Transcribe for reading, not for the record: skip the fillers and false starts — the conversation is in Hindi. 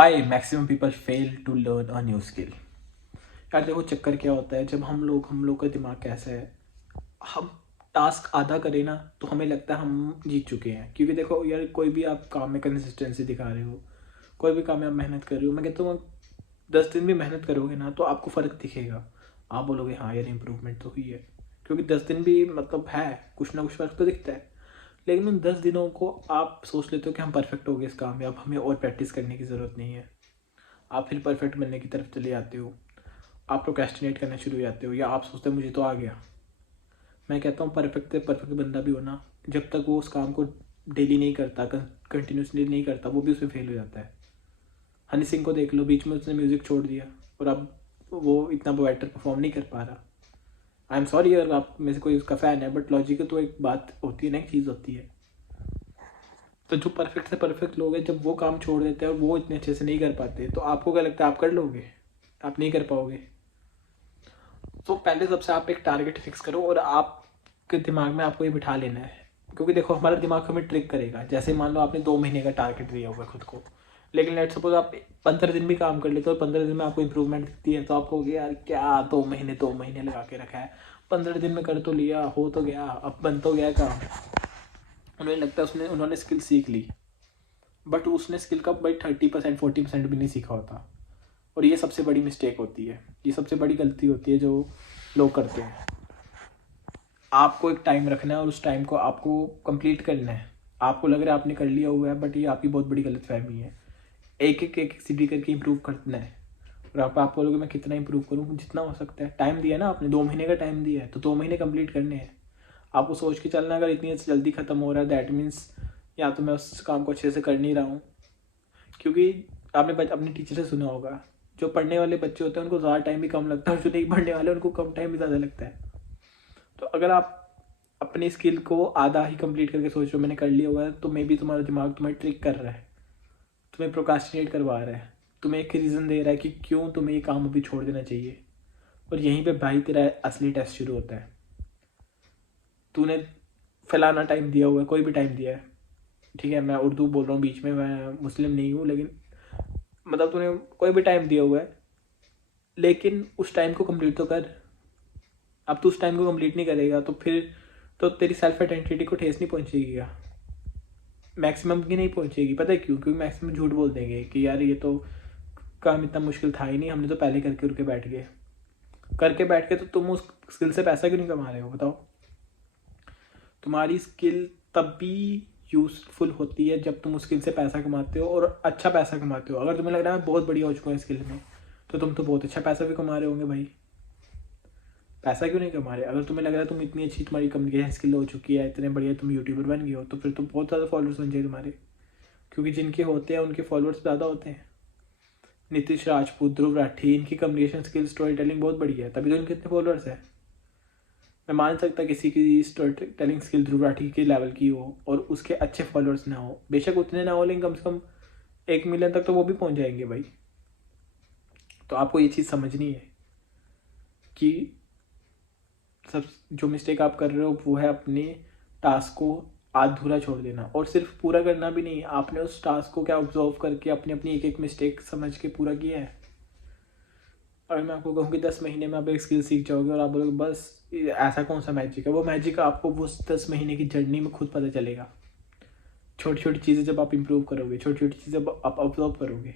Why maximum people fail to learn a new skill? यार देखो, चक्कर क्या होता है, जब हम लोग का दिमाग कैसा है, हम टास्क आधा करें ना तो हमें लगता है हम जीत चुके हैं। क्योंकि देखो यार, कोई भी आप काम में कंसिस्टेंसी दिखा रहे हो, कोई भी काम में आप मेहनत कर रहे हो, मैं कहता हूँ 10 दिन भी मेहनत करोगे ना तो आपको फ़र्क दिखेगा। आप बोलोगे हाँ यार, इम्प्रूवमेंट तो हुई है। क्योंकि 10 दिन भी मतलब है, कुछ ना कुछ फ़र्क तो दिखता है। लेकिन उन 10 दिनों को आप सोच लेते हो कि हम परफेक्ट हो गए इस काम में, अब हमें और प्रैक्टिस करने की ज़रूरत नहीं है। आप फिर परफेक्ट बनने की तरफ चले जाते हो। आप प्रोक्रेस्टिनेट करना शुरू हो जाते हो, या आप सोचते हो मुझे तो आ गया। मैं कहता हूँ परफेक्ट से परफेक्ट बंदा भी हो ना, जब तक वो उस काम को डेली नहीं करता, कंटिन्यूसली नहीं करता, वो भी उसमें फेल हो जाता है। हनी सिंह को देख लो, बीच में उसने म्यूज़िक छोड़ दिया और अब वो इतना बेटर परफॉर्म नहीं कर पा रहा। आई एम सॉरी अगर आप में से कोई उसका फ़ैन है, बट लॉजिक तो एक बात होती है ना, एक चीज़ होती है। तो जो परफेक्ट से परफेक्ट लोग हैं, जब वो काम छोड़ देते हैं और वो इतने अच्छे से नहीं कर पाते, तो आपको क्या लगता है आप कर लोगे? आप नहीं कर पाओगे। तो पहले सबसे आप एक टारगेट फिक्स करो और आपके दिमाग में आपको ये बिठा लेना है। क्योंकि देखो, हमारा दिमाग हमें ट्रिक करेगा। जैसे मान लो आपने 2 महीने का टारगेट दिया हुआ है खुद को, लेकिन लेट सपोज आप 15 दिन भी काम कर लेते हो और 15 दिन में आपको इंप्रूवमेंट दिखती है, तो आप कहोगे यार क्या 2 महीने लगा के रखा है, 15 दिन में कर तो लिया, हो तो गया, अब बन तो गया काम। उन्हें लगता है उन्होंने स्किल सीख ली, बट उसने स्किल का भाई 30% 40% भी नहीं सीखा होता। और ये सबसे बड़ी मिस्टेक होती है, ये सबसे बड़ी गलती होती है जो लोग करते हैं। आपको एक टाइम रखना है और उस टाइम को आपको कंप्लीट करना है। आपको लग रहा है आपने कर लिया हुआ है, बट ये आपकी बहुत बड़ी गलतफहमी है। एक सीढ़ी करके इम्प्रूव करना है। और आप बोलोगे मैं कितना इम्प्रूव करूँ, जितना हो सकता है। टाइम दिया ना आपने, 2 महीने का टाइम दिया है, तो 2 महीने कंप्लीट करने हैं। आपको सोच के चलना, अगर इतनी जल्दी ख़त्म हो रहा है दैट मीन्स या तो मैं उस काम को अच्छे से कर नहीं रहा हूँ। क्योंकि आपने अपने टीचर से सुना होगा, जो पढ़ने वाले बच्चे होते हैं उनको ज़्यादा टाइम भी कम लगता है, और जो नहीं पढ़ने वाले उनको कम टाइम भी ज़्यादा लगता है। तो अगर आप अपनी स्किल को आधा ही कंप्लीट करके सोच रहे हो मैंने कर लिया हुआ है, तो मे बी तुम्हारा दिमाग तुम्हें ट्रिक कर रहा है, तुम्हें प्रोकास्टिनेट करवा रहा है, तुम्हें एक रीज़न दे रहा है कि क्यों तुम्हें ये काम अभी छोड़ देना चाहिए। और यहीं पे भाई तेरा असली टेस्ट शुरू होता है। तूने फलाना टाइम दिया हुआ है, कोई भी टाइम दिया है, ठीक है, मैं उर्दू बोल रहा हूँ बीच में, मैं मुस्लिम नहीं हूँ, लेकिन मतलब तूने कोई भी टाइम दिया हुआ है, लेकिन उस टाइम को कंप्लीट तो कर। अब तू उस टाइम को कंप्लीट नहीं करेगा तो फिर तो तेरी सेल्फ आइडेंटिटी को ठेस नहीं पहुंचेगी क्या? मैक्सिमम की नहीं पहुंचेगी। पता है क्यों? क्योंकि मैक्सिमम झूठ बोल देंगे कि यार ये तो काम इतना मुश्किल था ही नहीं, हमने तो पहले करके उठ के बैठ गए। करके बैठ के तो तुम उस स्किल से पैसा क्यों नहीं कमा रहे हो बताओ? तुम्हारी स्किल तब भी यूज़फुल होती है जब तुम उस स्किल से पैसा कमाते हो, और अच्छा पैसा कमाते हो। अगर तुम्हें लग रहा है मैं बहुत बढ़िया हो चुका हूँ स्किल में, तो तुम तो बहुत अच्छा पैसा भी कमा रहे होंगे भाई। पैसा क्यों नहीं कमा रहे? अगर तुम्हें लग रहा है तुम इतनी अच्छी तुम्हारी कम्युनिकेशन स्किल हो चुकी है, इतने बढ़िया तुम यूट्यूबर बन गए हो, तो फिर तो बहुत ज़्यादा फॉलोअर्स बन जाए तुम्हारे। क्योंकि जिनके होते हैं उनके फॉलोअर्स ज़्यादा होते हैं। नीतीश राजपूत, ध्रुव राठी, इनकी कम्युनिकेशन स्किल, स्टोरी टेलिंग बहुत बढ़िया है, तभी तो इनके इतने फॉलोअर्स हैं। मैं मान सकता किसी की story telling skill Dhruv Rathee के लेवल की हो और उसके अच्छे फॉलोअर्स ना हो, बेशक उतने ना हो, लेकिन कम से कम 1 मिलियन तक तो वो भी पहुंच जाएंगे भाई। तो आपको ये चीज़ समझनी है कि सब जो मिस्टेक आप कर रहे हो वो है अपने टास्क को अधूरा छोड़ देना। और सिर्फ पूरा करना भी नहीं, आपने उस टास्क को क्या ऑब्जर्व करके अपनी अपनी एक एक मिस्टेक समझ के पूरा किया है। अगर मैं आपको कहूँ कि 10 महीने में आप एक स्किल सीख जाओगे और आप बोलोगे बस ऐसा कौन सा मैजिक है, वो मैजिक आपको वो 10 महीने की जर्नी में खुद पता चलेगा। छोटी छोटी चीज़ें जब आप इम्प्रूव करोगे, छोटी छोटी चीज़ें आप ऑब्जर्व करोगे,